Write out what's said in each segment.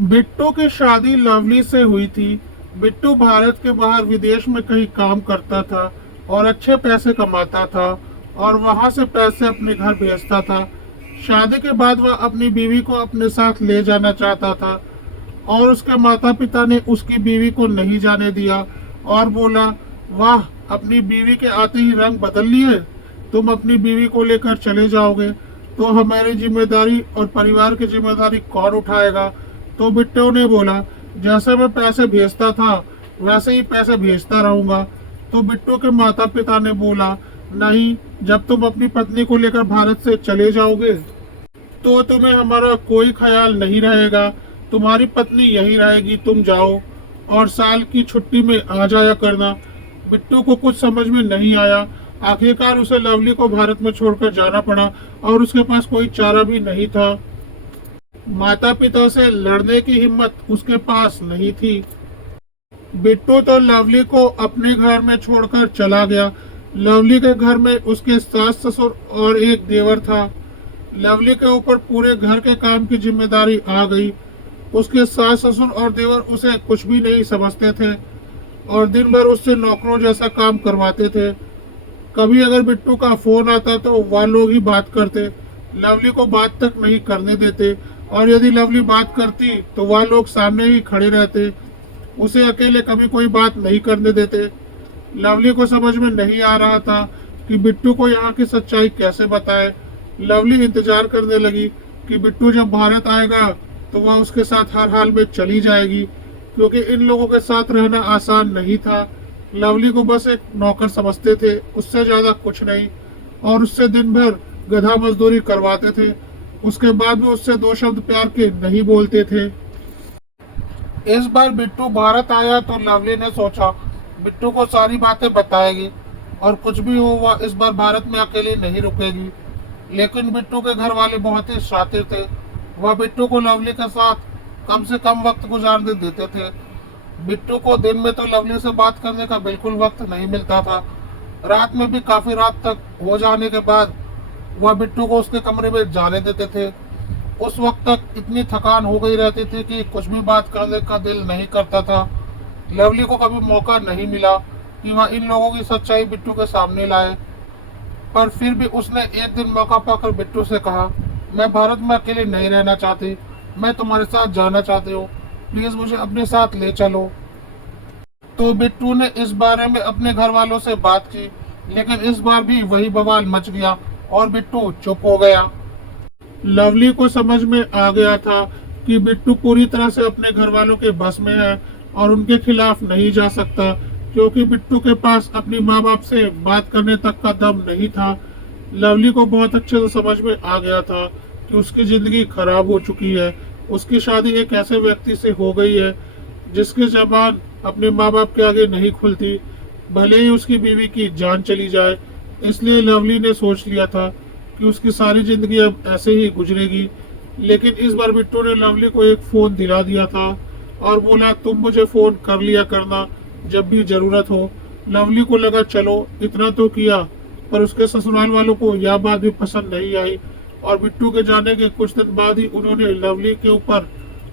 बिट्टू की शादी लवली से हुई थी। बिट्टू भारत के बाहर विदेश में कहीं काम करता था और अच्छे पैसे कमाता था और वहां से पैसे अपने घर भेजता था। शादी के बाद वह अपनी बीवी को अपने साथ ले जाना चाहता था और उसके माता पिता ने उसकी बीवी को नहीं जाने दिया और बोला, वाह, अपनी बीवी के आते ही रंग बदल लिए। तुम अपनी बीवी को लेकर चले जाओगे तो हमारी जिम्मेदारी और परिवार की जिम्मेदारी कौन उठाएगा। तो बिट्टू ने बोला, जैसे मैं पैसे भेजता था वैसे ही पैसे भेजता रहूंगा। तो बिट्टू के माता पिता ने बोला, नहीं, जब तुम अपनी पत्नी को लेकर भारत से चले जाओगे तो तुम्हें हमारा कोई ख्याल नहीं रहेगा। तुम्हारी पत्नी यहीं रहेगी, तुम जाओ और साल की छुट्टी में आ जाया करना। बिट्टू को कुछ समझ में नहीं आया। आखिरकार उसे लवली को भारत में छोड़कर जाना पड़ा और उसके पास कोई चारा भी नहीं था। माता पिता से लड़ने की हिम्मत उसके पास नहीं थी। बिट्टू तो लवली को अपने घर में छोड़कर चला गया। लवली के घर में उसके सास ससुर और एक देवर था। लवली के ऊपर पूरे घर के काम की जिम्मेदारी आ गई। उसके सास ससुर और देवर उसे कुछ भी नहीं समझते थे और दिन भर उससे नौकरों जैसा काम करवाते थे। कभी अगर बिट्टू का फोन आता तो वह लोग ही बात करते, लवली को बात तक नहीं करने देते और यदि लवली बात करती तो वह लोग सामने ही खड़े रहते, उसे अकेले कभी कोई बात नहीं करने देते। लवली को समझ में नहीं आ रहा था कि बिट्टू को यहाँ की सच्चाई कैसे बताए। लवली इंतजार करने लगी कि बिट्टू जब भारत आएगा तो वह उसके साथ हर हाल में चली जाएगी, क्योंकि इन लोगों के साथ रहना आसान नहीं था। लवली को बस एक नौकर समझते थे, उससे ज्यादा कुछ नहीं, और उससे दिन भर गधा मजदूरी करवाते थे। उसके बाद भी उससे दो शब्द प्यार के नहीं बोलते थे। इस बार बिट्टू भारत आया तो लवली ने सोचा बिट्टू को सारी बातें बताएगी और कुछ भी हो वह इस बार भारत में अकेली नहीं रुकेगी। लेकिन बिट्टू के घर वाले बहुत ही शातिर थे। वह बिट्टू को लवली के साथ कम से कम वक्त गुजारने देते थे। बिट्टू को दिन में तो लवली से बात करने का बिल्कुल वक्त नहीं मिलता था। रात में भी काफी रात तक हो जाने के बाद वह बिट्टू को उसके कमरे में जाने देते थे। उस वक्त तक इतनी थकान हो गई रहती थी कि कुछ भी बात करने का दिल नहीं करता था। लवली को कभी मौका नहीं मिला कि वह इन लोगों की सच्चाई बिट्टू के सामने लाए, पर फिर भी उसने एक दिन मौका पाकर बिट्टू से कहा, मैं भारत में अकेले नहीं रहना चाहती, मैं तुम्हारे साथ जाना चाहती हूँ, प्लीज मुझे अपने साथ ले चलो। तो बिट्टू ने इस बारे में अपने घर वालों से बात की, लेकिन इस बार भी वही बवाल मच गया और बिट्टू चुप हो गया। लवली को समझ में आ गया था कि बिट्टू पूरी तरह से अपने घर वालों के बस में है और उनके खिलाफ नहीं जा सकता, क्योंकि बिट्टू के पास अपनी माँ बाप से बात करने तक का दम नहीं था। लवली को बहुत अच्छे से समझ में आ गया था कि उसकी जिंदगी खराब हो चुकी है। उसकी शादी एक ऐसे व्यक्ति से हो गई है जिसकी जबान अपने माँ बाप के आगे नहीं खुलती, भले ही उसकी बीवी की जान चली जाए। इसलिए लवली ने सोच लिया था कि उसकी सारी जिंदगी अब ऐसे ही गुजरेगी। लेकिन इस बार बिट्टू ने लवली को एक फोन दिला दिया था और बोला, तुम मुझे फोन कर लिया करना जब भी जरूरत हो। लवली को लगा चलो इतना तो किया, पर उसके ससुराल वालों को यह बात भी पसंद नहीं आई और बिट्टू के जाने के कुछ दिन बाद ही उन्होंने लवली के ऊपर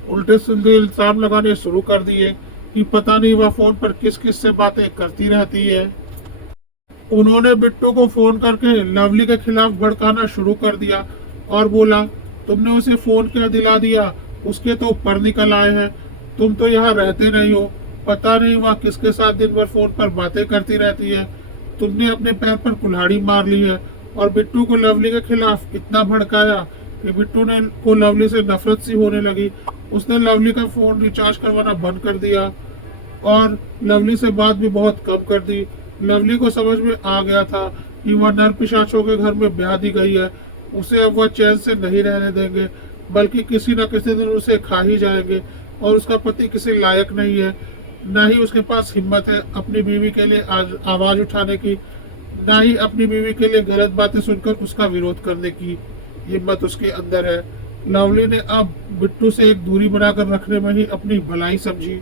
उल्टे सीधे इल्जाम लगाने शुरू कर दिए कि पता नहीं वह फोन पर किस किस से बातें करती रहती है। उन्होंने बिट्टू को फोन करके लवली के खिलाफ भड़काना शुरू कर दिया और बोला, तुमने उसे फोन क्या दिला दिया, उसके तो पर निकल आए हैं, तुम तो यहाँ रहते नहीं हो, पता नहीं वह किसके साथ दिन भर फोन पर बातें करती रहती है, तुमने अपने पैर पर कुल्हाड़ी मार ली है। और बिट्टू को लवली के खिलाफ इतना भड़काया कि बिट्टू ने को लवली से नफरत सी होने लगी। उसने लवली का फोन रिचार्ज करवाना बंद कर दिया और लवली से बात भी बहुत कम कर दी। लवली को समझ में आ गया था कि वह नर पिशाचों के घर में ब्याह दी गई है, उसे अब वह चैन से नहीं रहने देंगे, बल्कि किसी न किसी दिन उसे खा ही जाएंगे। और उसका पति किसी लायक नहीं है, न ही उसके पास हिम्मत है अपनी बीवी के लिए आवाज उठाने की, न ही अपनी बीवी के लिए गलत बातें सुनकर उसका विरोध करने की हिम्मत उसके अंदर है। लवली ने अब बिट्टू से एक दूरी बनाकर रखने में ही अपनी भलाई समझी।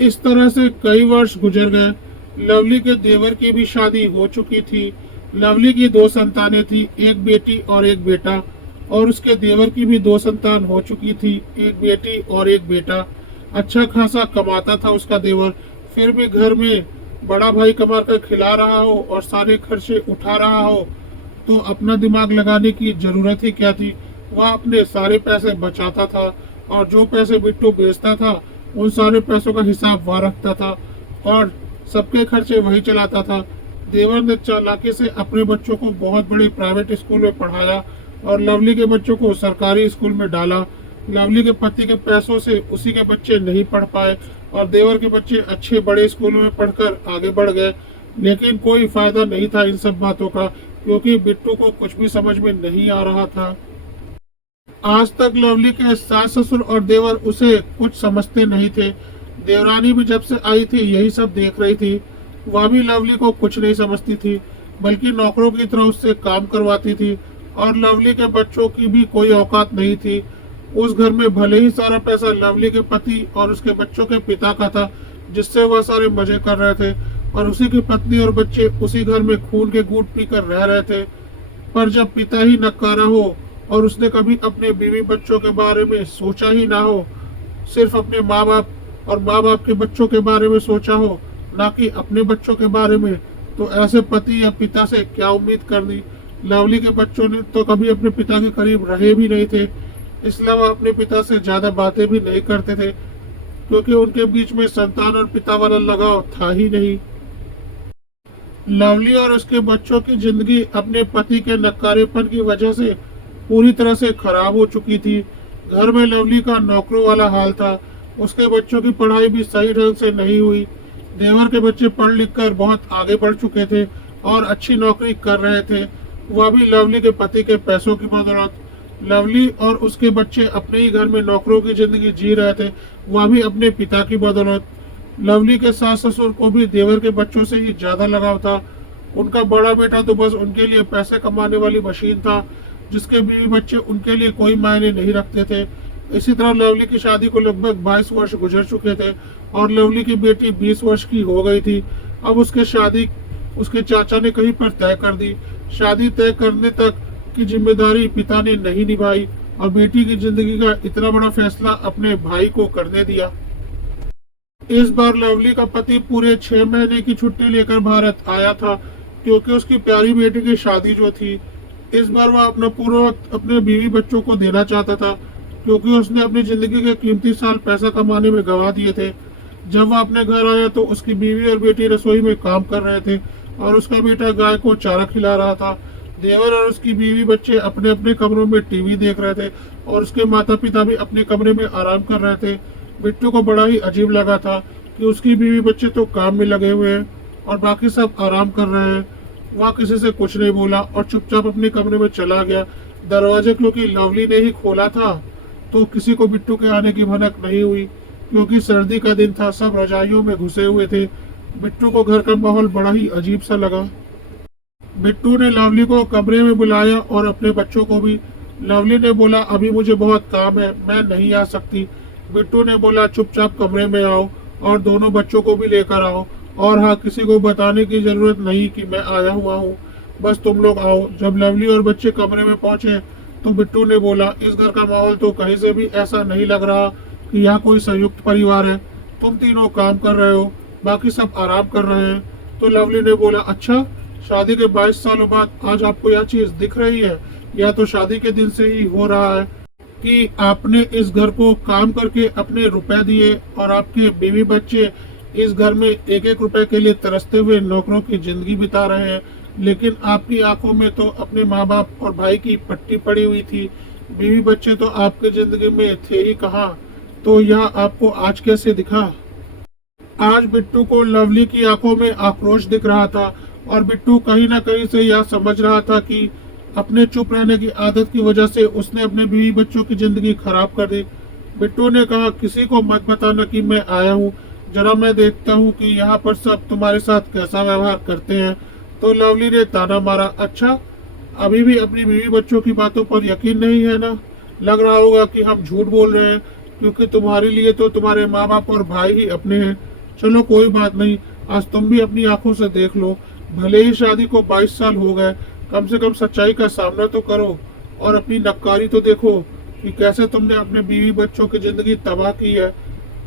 इस तरह से कई वर्ष गुजर गए। लवली के देवर की भी शादी हो चुकी थी। लवली की दो संतानें थी, एक बेटी और एक बेटा। और उसके देवर की भी 2 संतान हो चुकी थी, एक बेटी और एक बेटा। अच्छा खासा कमाता था उसका देवर, फिर भी घर में बड़ा भाई कमा कर खिला रहा हो और सारे खर्चे उठा रहा हो, तो अपना दिमाग लगाने की जरूरत ही क्या थी। वह अपने सारे पैसे बचाता था और जो पैसे बिट्टू बेचता था उन सारे पैसों का हिसाब वह रखता था और सबके खर्चे वही चलाता था। देवर ने चालाकी से अपने बच्चों को बहुत बड़े प्राइवेट स्कूल में पढ़ाया और लवली के बच्चों को सरकारी स्कूल में डाला। लवली के पति के पैसों से उसी के बच्चे नहीं पढ़ पाए और देवर के बच्चे अच्छे बड़े स्कूलों में पढ़कर आगे बढ़ गए। लेकिन कोई फायदा नहीं था इन सब बातों का, क्योंकि बिट्टू को कुछ भी समझ में नहीं आ रहा था। आज तक लवली के सास ससुर और देवर उसे कुछ समझते नहीं थे। देवरानी भी जब से आई थी यही सब देख रही थी। वह भी लवली को कुछ नहीं समझती थी, बल्कि नौकरों की तरह उससे काम करवाती थी और लवली के बच्चों की भी कोई औकात नहीं थी। उस घर में भले ही सारा पैसा लवली के पति और उसके बच्चों के पिता का था, जिससे वह सारे मजे कर रहे थे और उसी की पत्नी और बच्चे उसी घर में खून के घूंट पीकर रह रहे थे। पर जब पिता ही नकारा हो और उसने कभी अपने बीवी बच्चों के बारे में सोचा ही ना हो, सिर्फ अपने माँ बाप और माँ बाप के बच्चों के बारे में सोचा हो, ना कि अपने बच्चों के बारे में, तो ऐसे पति या पिता से क्या उम्मीद करनी। लवली के बच्चों ने तो कभी अपने पिता के करीब रहे भी नहीं थे, इसलिए वह अपने पिता से ज्यादा बातें भी नहीं करते थे, क्योंकि उनके बीच में संतान और पिता वाला लगाव था ही नहीं। लवली और उसके बच्चों की जिंदगी अपने पति के नकारेपन की वजह से पूरी तरह से खराब हो चुकी थी। घर में लवली का नौकरों वाला हाल था, उसके बच्चों की पढ़ाई भी सही ढंग से नहीं हुई। देवर के बच्चे पढ़ लिख कर बहुत आगे बढ़ चुके थे और अच्छी नौकरी कर रहे थे, वह भी लवली के पति के पैसों की बदौलत। लवली और उसके बच्चे अपने ही घर में नौकरों की जिंदगी जी रहे थे, वह भी अपने पिता की बदौलत। लवली के सास ससुर को भी देवर के बच्चों से ही ज्यादा लगाव था। उनका बड़ा बेटा तो बस उनके लिए पैसे कमाने वाली मशीन था, जिसके बीवी बच्चे उनके लिए कोई मायने नहीं रखते थे। इसी तरह लवली की शादी को लगभग 22 वर्ष गुजर चुके थे और लवली की बेटी 20 वर्ष की हो गई थी। अब उसके शादी उसके चाचा ने कहीं पर तय कर दी। शादी तय करने तक की जिम्मेदारी पिता ने नहीं निभाई और बेटी की जिंदगी का इतना बड़ा फैसला अपने भाई को करने दिया। इस बार लवली का पति पूरे 6 महीने की छुट्टी लेकर भारत आया था, क्योंकि उसकी प्यारी बेटी की शादी जो थी, इस बार वह अपना पूरा वक्त अपने बीवी बच्चों को देना चाहता था, क्योंकि उसने अपनी जिंदगी के कीमती साल पैसा कमाने में गंवा दिए थे। जब वह अपने घर आया तो उसकी बीवी और बेटी रसोई में काम कर रहे थे और उसका बेटा गाय को चारा खिला रहा था। देवर और उसकी बीवी बच्चे अपने अपने कमरों में टीवी देख रहे थे और उसके माता पिता भी अपने कमरे में आराम कर रहे थे। बिट्टू को बड़ा ही अजीब लगा था कि उसकी बीवी बच्चे तो काम में लगे हुए हैं और बाकी सब आराम कर रहे हैं। वह किसी से कुछ नहीं बोला और चुपचाप अपने कमरे में चला गया। दरवाजे क्योंकि लवली ने ही खोला था, तो किसी को बिट्टू के आने की भनक नहीं हुई, क्योंकि सर्दी का दिन था, सब रजाइयों में घुसे हुए थे। बिट्टू को घर का माहौल बड़ा ही अजीब सा लगा। बिट्टू ने लवली को कमरे में बुलाया और अपने बच्चों को भी। लवली ने बोला, अभी मुझे बहुत काम है, मैं नहीं आ सकती। बिट्टू ने बोला, चुपचाप कमरे में आओ और दोनों बच्चों को भी लेकर आओ, और हाँ, किसी को बताने की जरूरत नहीं कि मैं आया हुआ हूँ, बस तुम लोग आओ। जब लवली और बच्चे कमरे में पहुंचे तो बिट्टू ने बोला, इस घर का माहौल तो कहीं से भी ऐसा नहीं लग रहा कि यहाँ कोई संयुक्त परिवार है। तुम तीनों काम कर रहे हो, बाकी सब आराम कर रहे हैं। तो लवली ने बोला, अच्छा, शादी के 22 सालों बाद आज आपको यह चीज दिख रही है, या तो शादी के दिन से ही हो रहा है कि आपने इस घर को काम करके अपने रुपए दिए और आपके बीवी बच्चे इस घर में एक एक रुपए के लिए तरसते हुए नौकरों की जिंदगी बिता रहे हैं, लेकिन आपकी आंखों में तो अपने माँ बाप और भाई की पट्टी पड़ी हुई थी। बीवी बच्चे तो आपकी जिंदगी में थे ही कहाँ, तो यह आपको आज कैसे दिखा। आज बिट्टू को लवली की आंखों में आक्रोश दिख रहा था और बिट्टू कहीं ना कहीं से यह समझ रहा था कि अपने चुप रहने की आदत की वजह से उसने अपने बीवी बच्चों की जिंदगी खराब कर दी। बिट्टू ने कहा, किसी को मत बताना कि मैं आया हूँ, जरा मैं देखता हूँ कि यहाँ पर सब तुम्हारे साथ कैसा व्यवहार करते हैं। तो लवली ने ताना मारा, अच्छा, अभी भी अपनी बीवी बच्चों की बातों पर यकीन नहीं है ना? लग रहा होगा कि हम झूठ बोल रहे हैं, क्योंकि तुम्हारे लिए तो तुम्हारे माँ बाप और भाई ही अपने हैं। चलो कोई बात नहीं, आज तुम भी अपनी आंखों से देख लो। भले ही शादी को 22 साल हो गए, कम से कम सच्चाई का सामना तो करो। और अपनी नक्कारी तो देखो कि कैसे तुमने अपने बीवी बच्चों की जिंदगी तबाह की है।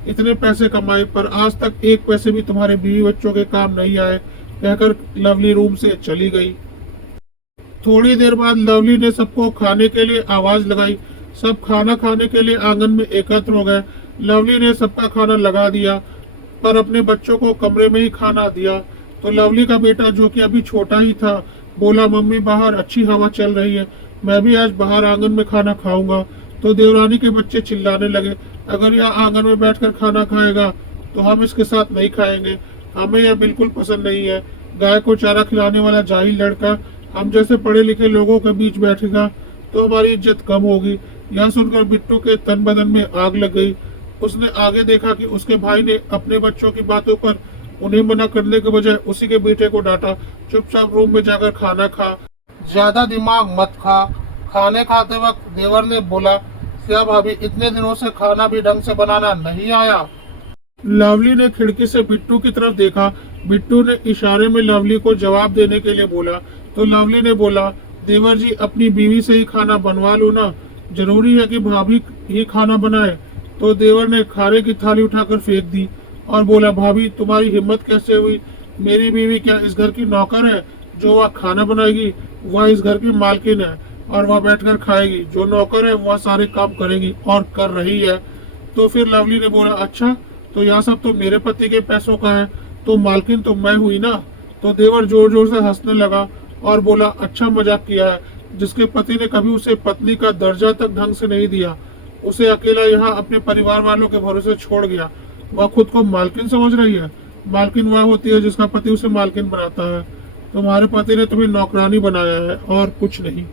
इतने पैसे कमाए पर आज तक एक पैसे भी तुम्हारे बीवी बच्चों के काम नहीं आए, कहकर लवली रूम से चली गई। थोड़ी देर बाद लवली ने सबको खाने के लिए आवाज लगाई। सब खाना खाने के लिए आंगन में एकत्र हो गए। लवली ने सबका खाना लगा दिया पर अपने बच्चों को कमरे में ही खाना दिया। तो लवली का बेटा जो कि अभी छोटा ही था बोला, मम्मी बाहर अच्छी हवा चल रही है, मैं भी आज बाहर आंगन में खाना खाऊंगा। तो देवरानी के बच्चे चिल्लाने लगे, अगर यह आंगन में बैठकर खाना खाएगा तो हम इसके साथ नहीं खाएंगे, हमें यह बिल्कुल पसंद नहीं है। गाय को चारा खिलाने वाला जाहिल लड़का हम जैसे पढ़े लिखे लोगों के बीच बैठेगा तो हमारी इज्जत कम होगी। यह सुनकर बिट्टू के तन बदन में आग लग गई। उसने आगे देखा कि उसके भाई ने अपने बच्चों की बातों पर उन्हें मना करने के बजाय उसी के बेटे को डांटा, चुपचाप रूम में जाकर खाना खा, ज्यादा दिमाग मत खा। खाने खाते वक्त देवर ने बोला, क्या भाभी इतने दिनों से खाना भी ढंग से बनाना नहीं आया? लवली ने खिड़की से बिट्टू की तरफ देखा। बिट्टू ने इशारे में लवली को जवाब देने के लिए बोला तो लवली ने बोला, देवर जी अपनी बीवी से ही खाना बनवा लो ना, जरूरी है कि भाभी ही खाना बनाए। तो देवर ने खाने की थाली उठाकर फेंक दी और बोला, भाभी तुम्हारी हिम्मत कैसे हुई? मेरी बीवी क्या इस घर की नौकर है जो वह खाना बनाएगी? वह इस घर की मालकिन है और वह बैठकर खाएगी। जो नौकर है वह सारे काम करेगी और कर रही है। तो फिर लवली ने बोला, अच्छा तो यह सब तो मेरे पति के पैसों का है, तो मालकिन तो मैं हुई ना। तो देवर जोर जोर से हंसने लगा और बोला, अच्छा मजाक किया है। जिसके पति ने कभी उसे पत्नी का दर्जा तक ढंग से नहीं दिया, उसे अकेला यहाँ अपने परिवार वालों के भरोसे छोड़ गया, वह खुद को मालकिन समझ रही है? मालकिन वह होती है जिसका पति उसे मालकिन बनाता है। तुम्हारे पति ने तुम्हें नौकरानी बनाया है और कुछ नहीं।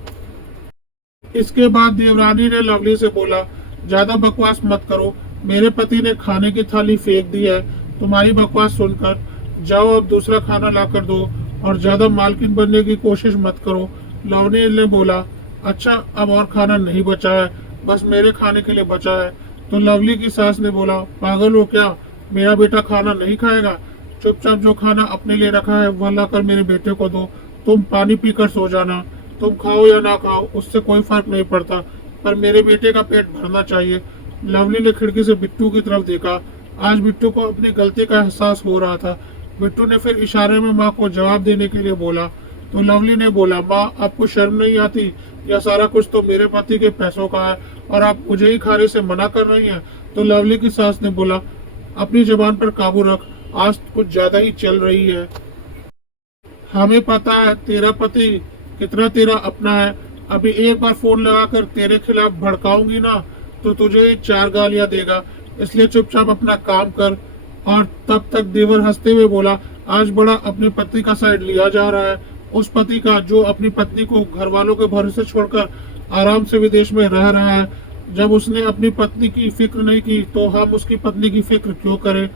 इसके बाद देवरानी ने लवली से बोला, ज्यादा बकवास मत करो, मेरे पति ने खाने की थाली फेंक दी है तुम्हारी बकवास सुनकर। जाओ अब दूसरा खाना लाकर दो और ज्यादा मालकिन बनने की कोशिश मत करो। लवली ने बोला, अच्छा अब और खाना नहीं बचा है, बस मेरे खाने के लिए बचा है। तो लवली की सास ने बोला, पागल हो क्या, मेरा बेटा खाना नहीं खाएगा? चुपचाप जो खाना अपने लिए रखा है वह लाकर मेरे बेटे को दो, तुम पानी पीकर सो जाना। तुम खाओ या ना खाओ उससे कोई फर्क नहीं पड़ता, पर मेरे बेटे का पेट भरना चाहिए। लवली ने खिड़की से बिट्टू की तरफ देखा। आज बिट्टू को अपनी गलती का एहसास हो रहा था। बिट्टू ने फिर इशारे में माँ को जवाब देने के लिए बोला। तो लवली ने बोला, माँ आपको शर्म नहीं आती? यह सारा कुछ तो मेरे पति के पैसों का है और आप मुझे ही खाने से मना कर रही हैं। तो लवली की सास ने बोला, अपनी जबान पर काबू रख, आज कुछ ज्यादा ही चल रही है। हमें पता है तेरा पति कितना तेरा अपना है, अभी एक बार फोन लगाकर तेरे खिलाफ भड़काऊंगी ना तो तुझे 4 गालियां देगा, इसलिए चुपचाप अपना काम कर। और तब तक देवर हंसते हुए बोला, आज बड़ा अपने पति का साइड लिया जा रहा है, उस पति का जो अपनी पत्नी को घर वालों के भरोसे छोड़कर आराम से विदेश में रह रहा है। जब उसने अपनी पत्नी की फिक्र नहीं की तो हम उसकी पत्नी की फिक्र क्यों करें?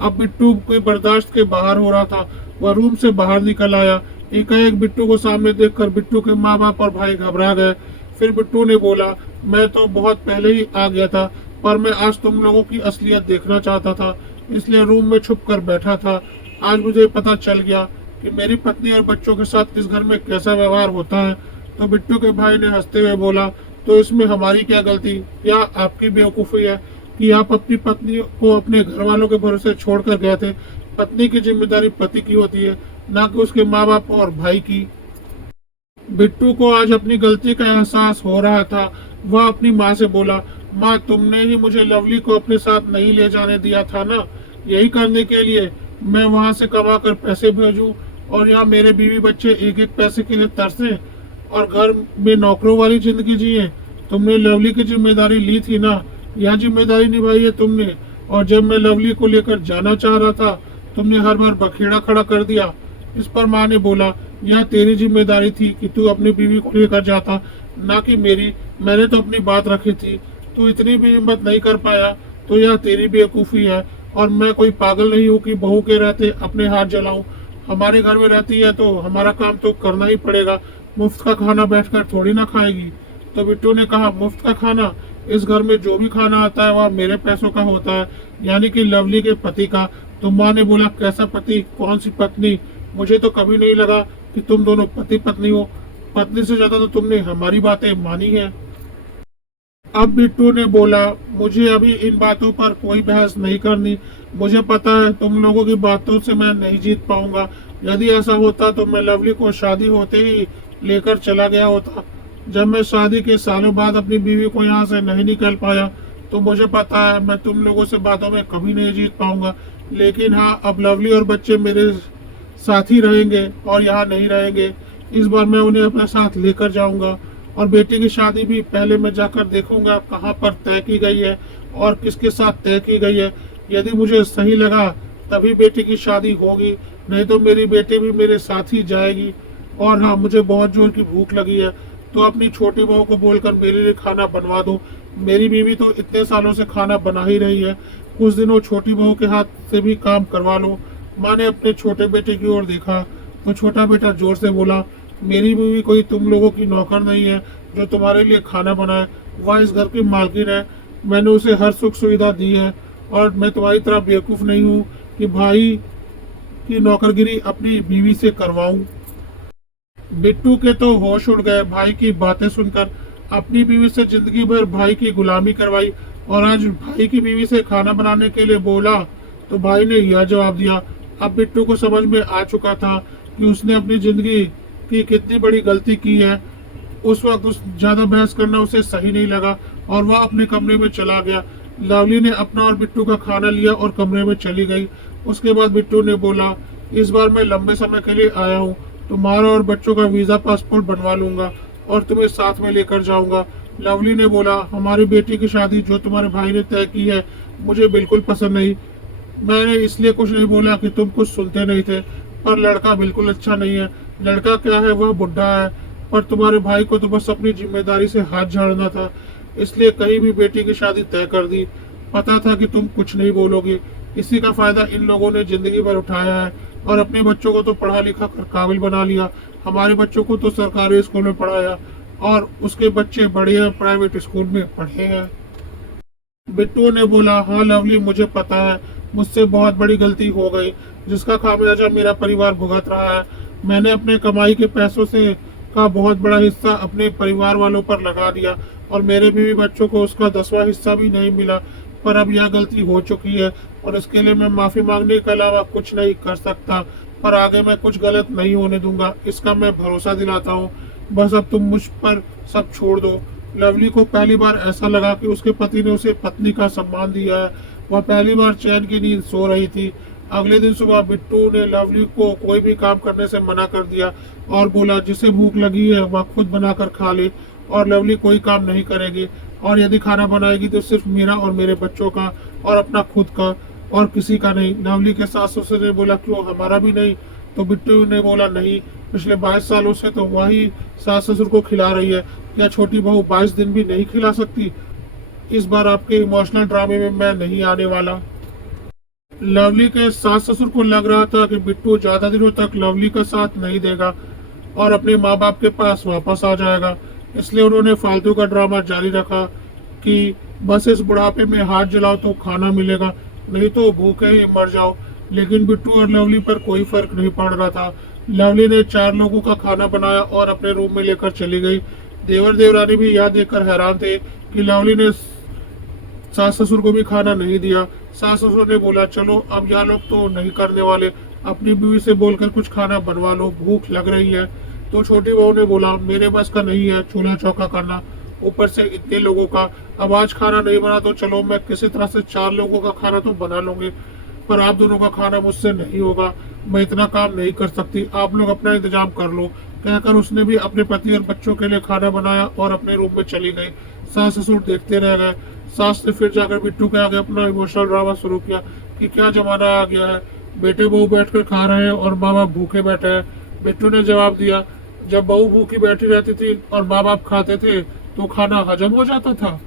अब बिट्टू कोई बर्दाश्त के बाहर हो रहा था, वह रूम से बाहर निकल आया। एकाएक बिट्टू को सामने देखकर बिट्टू के माँ बाप और भाई घबरा गए। फिर बिट्टू ने बोला, मैं तो बहुत पहले ही आ गया था, पर मैं आज तुम लोगों की असलियत देखना चाहता था, इसलिए रूम में छुप कर बैठा था। आज मुझे पता चल गया कि मेरी पत्नी और बच्चों के साथ इस घर में कैसा व्यवहार होता है। तो बिट्टू के भाई ने हंसते हुए बोला, तो इसमें हमारी क्या गलती? या आपकी बेवकूफ़ी है कि आप अपनी पत्नी को अपने घर वालों के भरोसे छोड़कर गए थे? पत्नी की जिम्मेदारी पति की होती है, ना कि उसके माँ बाप और भाई की। बिट्टू को आज अपनी गलती का एहसास हो रहा था। वह अपनी माँ से बोला, माँ तुमने ही मुझे लवली को अपने साथ नहीं ले जाने दिया था ना, यही करने के लिए मैं वहाँ से कमा कर पैसे भेजूं और यहाँ मेरे बीवी बच्चे एक एक पैसे के लिए तरसे और घर में नौकरों वाली जिंदगी जिए। तुमने लवली की जिम्मेदारी ली थी ना, यह जिम्मेदारी निभाई है तुमने। और जब मैं लवली को लेकर जाना चाह रहा था तुमने हर बार बखेड़ा खड़ा कर दिया। इस पर माँ ने बोला, यह तेरी जिम्मेदारी थी कि तू अपनी बीवी को लेकर जाता, ना कि मेरी। मैंने तो अपनी बात रखी थी, तू इतनी भी हिम्मत नहीं कर पाया तो यह तेरी बेवकूफ़ी है। और मैं कोई पागल नहीं हूँ कि बहू के रहते अपने हाथ जलाऊं। हमारे घर में रहती है तो हमारा काम तो करना ही पड़ेगा, मुफ्त का खाना बैठकर थोड़ी ना खाएगी। तो बिट्टू ने कहा, मुफ्त का खाना? इस घर में जो भी खाना आता है वह मेरे पैसों का होता है, यानी कि लवली के पति का। तो माँ ने बोला, कैसा पति, कौन सी पत्नी? मुझे तो कभी नहीं लगा कि तुम दोनों पति पत्नी हो। पत्नी से ज्यादा तो तुमने हमारी बातें मानी है। अब बिट्टू ने बोला, मुझे अभी इन बातों पर कोई बहस नहीं करनी। मुझे पता है तुम लोगों की बातों से मैं नहीं जीत पाऊंगा। यदि ऐसा होता तो मैं लवली को शादी होते ही लेकर चला गया होता। जब मैं शादी के सालों बाद अपनी बीवी को यहाँ से नहीं निकल पाया तो मुझे पता है मैं तुम लोगों से बातों में कभी नहीं जीत पाऊंगा। लेकिन हाँ, अब लवली और बच्चे मेरे साथ ही रहेंगे और यहाँ नहीं रहेंगे। इस बार मैं उन्हें अपने साथ लेकर जाऊंगा और बेटी की शादी भी पहले मैं जाकर देखूंगा कहाँ पर तय की गई है और किसके साथ तय की गई है। यदि मुझे सही लगा तभी बेटी की शादी होगी, नहीं तो मेरी बेटी भी मेरे साथ ही जाएगी। और हाँ, मुझे बहुत जोर की भूख लगी है, तो अपनी छोटी बहू को बोलकर मेरे लिए खाना बनवा दो। मेरी बीवी तो इतने सालों से खाना बना ही रही है, कुछ दिनों छोटी बहू के हाथ से भी काम करवा लो। माँ ने अपने छोटे बेटे की ओर देखा तो छोटा बेटा जोर से बोला, मेरी बीवी कोई तुम लोगों की नौकर नहीं है जो तुम्हारे लिए खाना बनाए। वह इस घर की मालकिन है, मैंने उसे हर सुख सुविधा दी है और मैं तुम्हारी तरह बेवकूफ नहीं हूँ कि भाई की नौकरगिरी अपनी बीवी से करवाऊं। बिट्टू के तो होश उड़ गए भाई की बातें सुनकर। अपनी बीवी से जिंदगी भर भाई की गुलामी करवाई और आज भाई की बीवी से खाना बनाने के लिए बोला तो भाई ने यह जवाब दिया। अब बिट्टू को समझ में आ चुका था कि उसने अपनी जिंदगी की कितनी बड़ी गलती की है। उस वक्त उस ज्यादा बहस करना उसे सही नहीं लगा और वह अपने कमरे में चला गया। लवली ने अपना और बिट्टू का खाना लिया और कमरे में चली गई। उसके बाद बिट्टू ने बोला, इस बार मैं लंबे समय के लिए आया हूँ, तुम्हारा और बच्चों का वीजा पासपोर्ट बनवा लूंगा और तुम्हें साथ में लेकर जाऊंगा। लवली ने बोला, हमारी बेटी की शादी जो तुम्हारे भाई ने तय की है मुझे बिल्कुल पसंद नहीं। मैंने इसलिए कुछ नहीं बोला कि तुम कुछ सुनते नहीं थे, पर लड़का बिल्कुल अच्छा नहीं है। लड़का क्या है, वह बुढ़ा है, पर तुम्हारे भाई को तो बस अपनी जिम्मेदारी से हाथ झाड़ना था, इसलिए कहीं भी बेटी की शादी तय कर दी। पता था कि तुम कुछ नहीं बोलोगे। इसी का फायदा इन लोगों ने जिंदगी भर उठाया है और अपने बच्चों को तो पढ़ा लिखा कर काबिल बना लिया। हमारे बच्चों को तो सरकारी स्कूल में पढ़ाया और उसके बच्चे बड़े प्राइवेट स्कूल में पढ़े हैं। बिट्टू ने बोला, हाँ लवली, मुझे पता है मुझसे बहुत बड़ी गलती हो गई जिसका खामियाजा मेरा परिवार भुगत रहा है। मैंने अपने कमाई के पैसों से का बहुत बड़ा हिस्सा अपने परिवार वालों पर लगा दिया और मेरे बीवी बच्चों को उसका 10वां हिस्सा भी नहीं मिला। पर अब यह गलती हो चुकी है और इसके लिए मैं माफी मांगने के अलावा कुछ नहीं कर सकता। पर आगे मैं कुछ गलत नहीं होने दूंगा, इसका मैं भरोसा दिलाता हूँ। बस अब तुम मुझ पर सब छोड़ दो। लवली को पहली बार ऐसा लगा कि उसके पति ने उसे पत्नी का सम्मान दिया है। वह पहली बार चैन की नींद सो रही थी। अगले दिन सुबह बिट्टू ने लवली को कोई भी काम करने से मना कर दिया और बोला, जिसे भूख लगी है वह खुद बनाकर खा ले और लवली कोई काम नहीं करेगी और यदि खाना बनाएगी तो सिर्फ मेरा और मेरे बच्चों का और अपना खुद का और किसी का नहीं। लवली के सास ससुर ने बोला, क्यों, हमारा भी नहीं? तो बिट्टू ने बोला, नहीं, पिछले 22 सालों से तो वही सास ससुर को खिला रही है, क्या छोटी बहू 22 दिन भी नहीं खिला सकती? इस बार आपके इमोशनल ड्रामे में मैं नहीं आने वाला। लवली के सास ससुर को लग रहा था कि बिट्टू ज्यादा दिनों तक लवली का साथ नहीं देगा और अपने माँ बाप के पास वापस आ जाएगा, इसलिए उन्होंने फालतू का ड्रामा जारी रखा कि बस इस बुढ़ापे में हाथ जलाओ तो खाना मिलेगा, नहीं तो भूखे ही मर जाओ। लेकिन बिट्टू और लवली पर कोई फर्क नहीं पड़ रहा था। लवली ने 4 लोगों का खाना बनाया और अपने रूम में लेकर चली गई। देवर देवरानी भी यह देखकर हैरान थे कि लवली ने सास ससुर को भी खाना नहीं दिया। सास ससुर ने बोला, चलो अब यह लोग तो नहीं करने वाले, अपनी बीवी से बोलकर कुछ खाना बनवा लो, भूख लग रही है। तो छोटी बहू ने बोला, मेरे बस का नहीं है चूल्हा चौका करना, ऊपर से इतने लोगों का, अब आज खाना नहीं बना तो चलो मैं किसी तरह से 4 लोगों का खाना तो बना लूंगी, पर आप दोनों का खाना मुझसे नहीं होगा, मैं इतना काम नहीं कर सकती, आप लोग अपना इंतजाम कर लो। कहकर उसने भी अपने पति और बच्चों के लिए खाना बनाया और अपने रूम में चली गई। सास ससुर देखते रह गए। सास ने फिर जाकर बिट्टू के आगे अपना इमोशनल ड्रामा शुरू किया कि क्या जमाना आ गया है, बेटे बहू बैठकर खा रहे हैं और माँ बाप भूखे बैठे हैं। बिट्टू ने जवाब दिया, जब बहू भूखी बैठी रहती थी और माँ बाप खाते थे तो खाना हजम हो जाता था।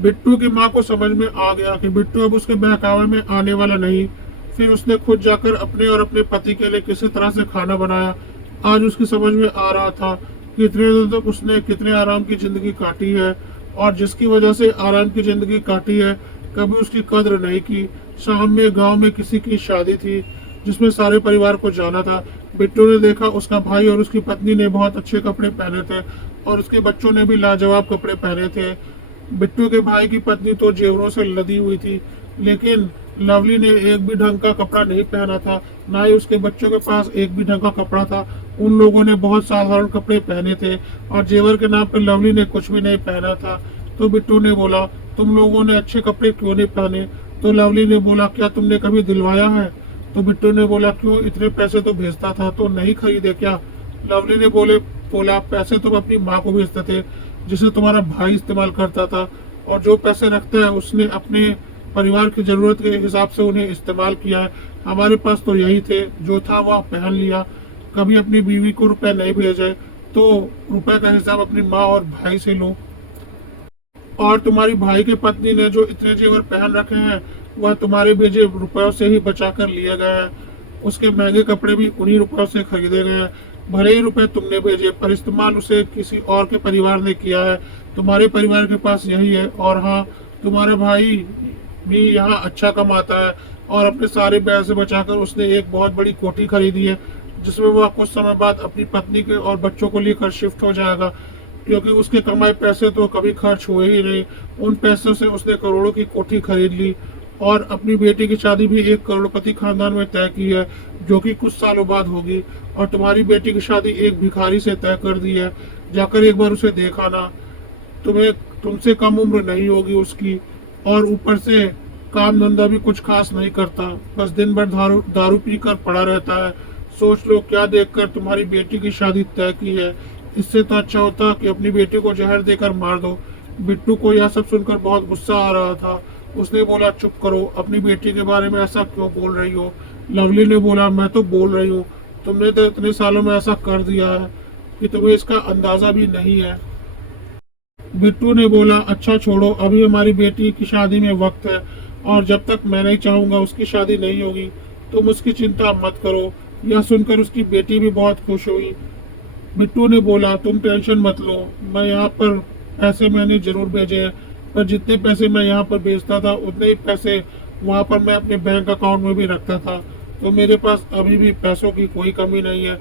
बिट्टू की माँ को समझ में आ गया कि बिट्टू अब उसके बहकावे में आने वाला नहीं। फिर उसने खुद जाकर अपने और अपने पति के लिए किसी तरह से खाना बनाया। आज उसकी समझ में आ रहा था कि इतने दिन तक उसने कितने आराम की जिंदगी काटी है और जिसकी वजह से आराम की जिंदगी काटी है कभी उसकी कद्र नहीं की। शाम में गांव में किसी की शादी थी जिसमें सारे परिवार को जाना था। बिट्टू ने देखा उसका भाई और उसकी पत्नी ने बहुत अच्छे कपड़े पहने थे और उसके बच्चों ने भी लाजवाब कपड़े पहने थे। बिट्टू के भाई की पत्नी तो जेवरों से लदी हुई थी, लेकिन लवली ने एक भी ढंग का कपड़ा नहीं पहना था, ना ही उसके बच्चों के पास एक भी ढंग का कपड़ा था। उन लोगों ने बहुत साधारण कपड़े पहने थे और जेवर के नाम पर लवली ने कुछ भी नहीं पहना था। तो बिट्टू ने बोला, तुम लोगों ने अच्छे कपड़े क्यों नहीं पहने? तो लवली ने बोला, क्या तुमने कभी दिलवाया है? तो बिट्टू ने बोला, क्यों, इतने पैसे तो भेजता था, तो नहीं खरीदे क्या? लवली ने बोला, पैसे तुम अपनी माँ को भेजते थे, जिसे तुम्हारा भाई इस्तेमाल करता था, और जो पैसे रखता है उसने अपने परिवार की जरूरत के हिसाब से उन्हें इस्तेमाल किया है। हमारे पास तो यही थे, जो था वह पहन लिया। कभी अपनी बीवी को रुपए नहीं भेजे तो रुपए का हिसाब अपनी माँ और भाई से लो। और तुम्हारी भाई की पत्नी ने जो इतने जेवर पहन रखे हैं वह तुम्हारे भेजे रुपयों से ही बचा कर लिए गए हैं। उसके महंगे कपड़े भी उन्हीं रुपयों से खरीदे गए हैं। भले ही रुपए तुमने भेजे, पर इस्तेमाल उसे किसी और के परिवार ने किया है। तुम्हारे परिवार के पास यही है। और हाँ, तुम्हारा भाई भी यहाँ अच्छा कमाता है और अपने सारे पैसे बचाकर उसने एक बहुत बड़ी कोठी खरीदी है, जिसमें वह कुछ समय बाद अपनी पत्नी के और बच्चों को लेकर शिफ्ट हो जाएगा, क्योंकि उसके कमाए पैसे तो कभी खर्च हुए ही नहीं। उन पैसों से उसने करोड़ों की कोठी खरीद ली और अपनी बेटी की शादी भी एक करोड़पति खानदान में तय की है, जो कि कुछ सालों बाद होगी। और तुम्हारी बेटी की शादी एक भिखारी से तय कर दी है। जाकर एक बार उसे देखा ना, तुम्हें तुमसे कम उम्र नहीं होगी उसकी, और ऊपर से काम धंधा भी कुछ खास नहीं करता, बस दिन भर दारू दारू पी कर पड़ा रहता है। सोच लो, क्या देखकर तुम्हारी बेटी की शादी तय की है? इससे तो अच्छा होता कि अपनी बेटी को जहर देकर मार दो। बिट्टू को यह सब सुनकर बहुत गुस्सा आ रहा था। उसने बोला, चुप करो, अपनी बेटी के बारे में ऐसा क्यों बोल रही हो? लवली ने बोला, मैं तो बोल रही हूँ, तुमने तो इतने सालों में ऐसा कर दिया है कि तुम्हें इसका अंदाजा भी नहीं है। बिट्टू ने बोला, अच्छा छोड़ो, अभी हमारी बेटी की शादी में वक्त है, और जब तक मैं नहीं चाहूंगा उसकी शादी नहीं होगी। तुम उसकी चिंता मत करो। यह सुनकर उसकी बेटी भी बहुत खुश हुई। बिट्टू ने बोला, तुम टेंशन मत लो, मैं यहाँ पर पैसे मैंने जरूर भेजे हैं, पर जितने पैसे मैं यहाँ पर भेजता था उतने ही पैसे वहाँ पर मैं अपने बैंक अकाउंट में भी रखता था, तो मेरे पास अभी भी पैसों की कोई कमी नहीं है।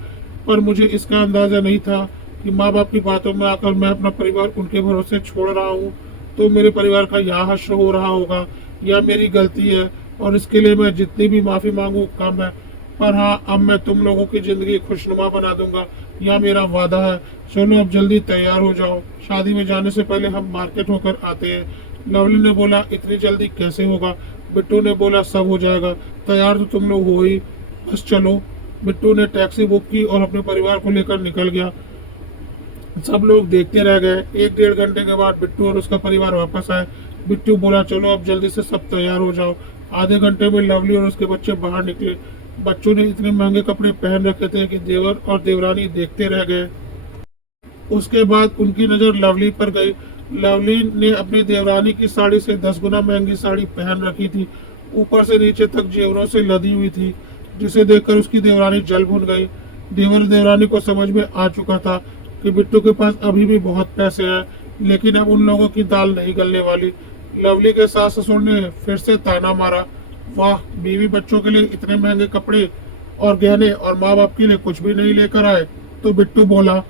पर मुझे इसका अंदाजा नहीं था कि माँ बाप की बातों में आकर मैं अपना परिवार उनके भरोसे छोड़ रहा हूँ, तो मेरे परिवार का यह हश्र हो रहा होगा। यह मेरी गलती है और इसके लिए मैं जितनी भी माफ़ी मांगू कम है। पर हाँ, अब मैं तुम लोगों की ज़िंदगी खुशनुमा बना दूंगा, यह मेरा वादा है। चलो अब जल्दी तैयार हो जाओ, शादी में जाने से पहले हम मार्केट होकर आते हैं। लवली ने बोला, इतनी जल्दी कैसे होगा? बिट्टू ने बोला, सब हो जाएगा, तैयार तो तुम लोग हो ही, बस चलो। बिट्टू ने टैक्सी बुक की और अपने परिवार को लेकर निकल गया। सब लोग देखते रह गए। एक डेढ़ घंटे के बाद बिट्टू और उसका परिवार वापस आए। बिट्टू बोला, चलो अब जल्दी से सब तैयार हो जाओ। आधे घंटे में लवली और उसके बच्चे बाहर निकले। बच्चों ने इतने महंगे कपड़े पहन रखे थे कि देवर और देवरानी देखते रह गए। उसके बाद उनकी नज़र लवली पर गई। लवली ने अपनी देवरानी की साड़ी से 10 गुना महंगी साड़ी पहन रखी थी, ऊपर से नीचे तक जेवरों से लदी हुई थी, जिसे देखकर उसकी देवरानी जल भुन गई। देवर देवरानी को समझ में आ चुका था कि बिट्टू के पास अभी भी बहुत पैसे हैं, लेकिन अब उन लोगों की दाल नहीं गलने वाली। लवली के सास ससुर ने फिर से ताना मारा, वाह, बीवी बच्चों के लिए इतने महंगे कपड़े और गहने और माँ बाप के लिए कुछ भी नहीं लेकर आए। तो बिट्टू बोला,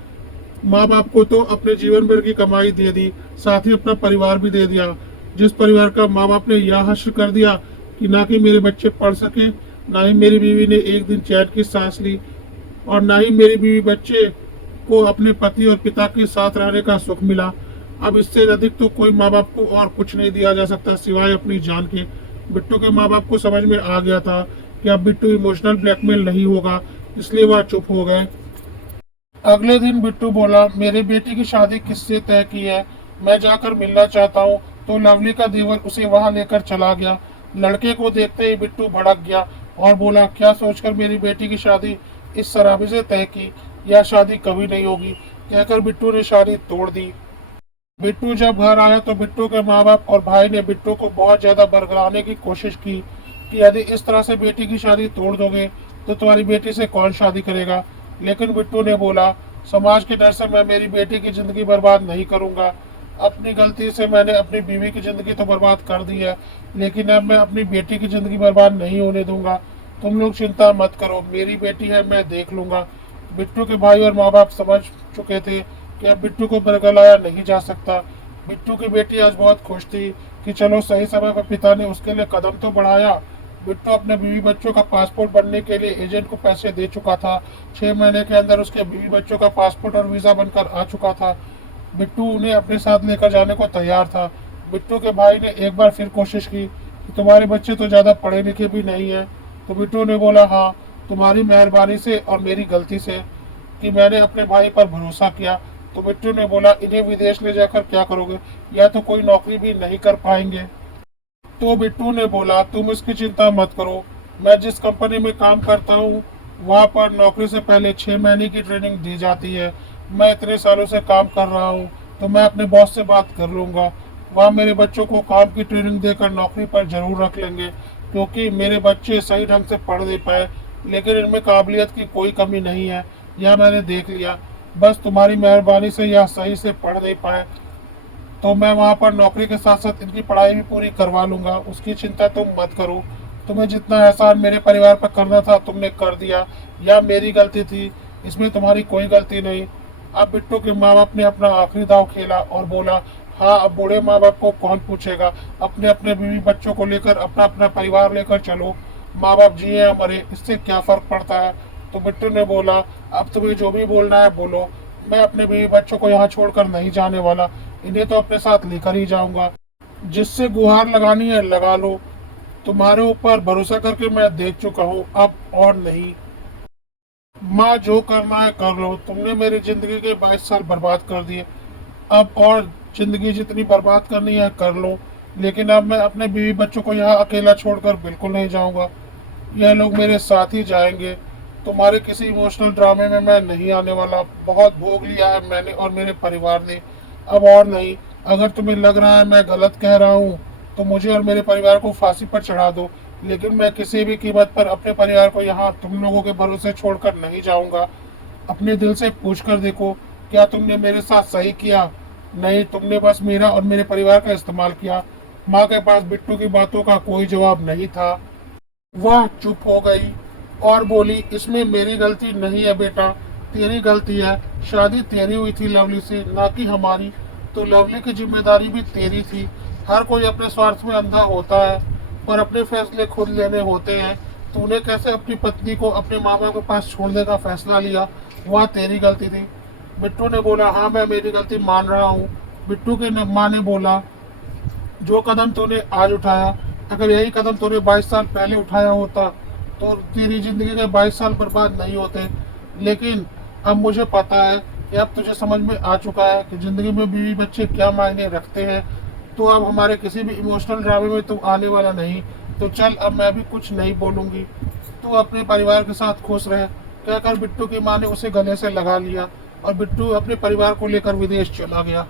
माँ बाप को तो अपने जीवन भर की कमाई दे दी, साथ ही अपना परिवार भी दे दिया। जिस परिवार का माँ बाप ने यह हश्र कर दिया कि ना कि मेरे बच्चे पढ़ सके, ना ही मेरी बीवी ने एक दिन चैन की सांस ली, और ना ही मेरी बीवी बच्चे को अपने पति और पिता के साथ रहने का सुख मिला। अब इससे अधिक तो कोई माँ बाप को और कुछ नहीं दिया जा सकता सिवाय अपनी जान के। बिट्टू के माँ बाप को समझ में आ गया था कि अब बिट्टू इमोशनल ब्लैकमेल नहीं होगा, इसलिए वह चुप हो गए। अगले दिन बिट्टू बोला, मेरे बेटी की शादी किससे तय की है? मैं जाकर मिलना चाहता हूँ। तो लवली का देवर उसे वहां लेकर चला गया। लड़के को देखते ही बिट्टू भड़क गया और बोला, क्या सोचकर मेरी बेटी की शादी इस शराबी से तय की? यह शादी कभी नहीं होगी, कहकर बिट्टू ने शादी तोड़ दी। बिट्टू जब घर आया तो बिट्टू के माँ बाप और भाई ने बिट्टू को बहुत ज्यादा बरगलाने की कोशिश की कि यदि इस तरह से बेटी की शादी तोड़ दोगे तो तुम्हारी बेटी से कौन शादी करेगा। लेकिन बिट्टू ने बोला, समाज के डर से मैं मेरी बेटी की जिंदगी बर्बाद नहीं करूंगा। अपनी गलती से मैंने अपनी बीवी की जिंदगी तो बर्बाद कर दी है, लेकिन अब मैं अपनी बेटी की जिंदगी बर्बाद नहीं होने दूंगा। तुम लोग चिंता मत करो, मेरी बेटी है, मैं देख लूंगा। बिट्टू के भाई और माँ बाप समझ चुके थे कि अब बिट्टू को बरगलाया नहीं जा सकता। बिट्टू की बेटी आज बहुत खुश थी कि चलो सही समय पर पिता ने उसके लिए कदम तो बढ़ाया। बिट्टू अपने बीवी बच्चों का पासपोर्ट बनने के लिए एजेंट को पैसे दे चुका था। 6 महीने के अंदर उसके बीवी बच्चों का पासपोर्ट और वीजा बनकर आ चुका था। बिट्टू उन्हें अपने साथ लेकर जाने को तैयार था। बिट्टू के भाई ने एक बार फिर कोशिश की कि तुम्हारे बच्चे तो ज़्यादा पढ़े लिखे भी नहीं है। तो बिट्टू ने बोला, हाँ, तुम्हारी मेहरबानी से और मेरी गलती से कि मैंने अपने भाई पर भरोसा किया। तो बिट्टू ने बोला, इन्हें विदेश ले जाकर क्या करोगे, या तो कोई नौकरी भी नहीं कर पाएंगे। तो बिट्टू ने बोला, तुम इसकी चिंता मत करो, मैं जिस कंपनी में काम करता हूँ वहाँ पर नौकरी से पहले 6 महीने की ट्रेनिंग दी जाती है। मैं इतने सालों से काम कर रहा हूँ तो मैं अपने बॉस से बात कर लूँगा। वहाँ मेरे बच्चों को काम की ट्रेनिंग देकर नौकरी पर जरूर रख लेंगे, क्योंकि मेरे बच्चे सही ढंग से पढ़ नहीं पाए, लेकिन इनमें काबिलियत की कोई कमी नहीं है, यह मैंने देख लिया। बस तुम्हारी मेहरबानी से यह सही से पढ़ नहीं पाए तो मैं वहाँ पर नौकरी के साथ साथ इनकी पढ़ाई भी पूरी करवा लूँगा, उसकी चिंता तुम मत करो। तुम्हें जितना एहसान मेरे परिवार पर करना था तुमने कर दिया, यह मेरी गलती थी, इसमें तुम्हारी कोई गलती नहीं। अब बिट्टू के माँ बाप ने अपना आखिरी दाव खेला और बोला, हाँ, अब बूढ़े माँ बाप को कौन पूछेगा, अपने अपने बीवी बच्चों को लेकर अपना अपना परिवार लेकर चलो, माँ बाप जिए या मरे इससे क्या फ़र्क पड़ता है। तो बिट्टू ने बोला, अब तुम्हें जो भी बोलना है बोलो, मैं अपने बीवी बच्चों को यहाँ छोड़कर नहीं जाने वाला, इन्हें तो अपने साथ लेकर ही जाऊंगा। जिससे गुहार लगानी है लगा लो, तुम्हारे ऊपर भरोसा करके मैं देख चुका हूँ, अब और नहीं। माँ, जो करना है कर लो, तुमने मेरी जिंदगी के 22 साल बर्बाद कर दिए, अब और जिंदगी जितनी बर्बाद करनी है कर लो, लेकिन अब मैं अपने बीवी बच्चों को यहाँ अकेला छोड़कर बिल्कुल नहीं जाऊंगा, यह लोग मेरे साथ ही जाएंगे। तुम्हारे किसी इमोशनल ड्रामे में मैं नहीं आने वाला, बहुत भोग लिया है मैंने और मेरे परिवार ने, अब और नहीं। अगर तुम्हें लग रहा है मैं गलत कह रहा हूँ तो मुझे और मेरे परिवार को फांसी पर चढ़ा दो, लेकिन मैं किसी भी कीमत पर अपने परिवार को यहाँ तुम लोगों के भरोसे छोड़कर नहीं जाऊँगा। अपने दिल से पूछ कर देखो, क्या तुमने मेरे साथ सही किया? नहीं, तुमने बस मेरा और मेरे परिवार का इस्तेमाल किया। माँ के पास बिट्टू की बातों का कोई जवाब नहीं था। वह चुप हो गई और बोली, इसमें मेरी गलती नहीं है बेटा, तेरी गलती है। शादी तेरी हुई थी लवली से, ना कि हमारी, तो लवली की जिम्मेदारी भी तेरी थी। हर कोई अपने स्वार्थ में अंधा होता है, पर अपने फैसले खुद लेने होते हैं। तूने कैसे अपनी पत्नी को अपने माँ बाप के पास छोड़ने का फैसला लिया, वह तेरी गलती थी। बिट्टू ने बोला, हाँ, मैं मेरी गलती मान रहा हूँ। बिट्टू के माँ ने बोला, जो कदम तूने आज उठाया, अगर यही कदम तूने 22 साल पहले उठाया होता तो तेरी जिंदगी के 22 साल बर्बाद नहीं होते। लेकिन अब मुझे पता है कि अब तुझे समझ में आ चुका है कि जिंदगी में बीवी बच्चे क्या मायने रखते हैं। तो अब हमारे किसी भी इमोशनल ड्रामे में तू आने वाला नहीं। तो चल, अब मैं भी कुछ नहीं बोलूंगी, तू अपने परिवार के साथ खुश रह, कहकर बिट्टू की माँ ने उसे गले से लगा लिया और बिट्टू अपने परिवार को लेकर विदेश चला गया।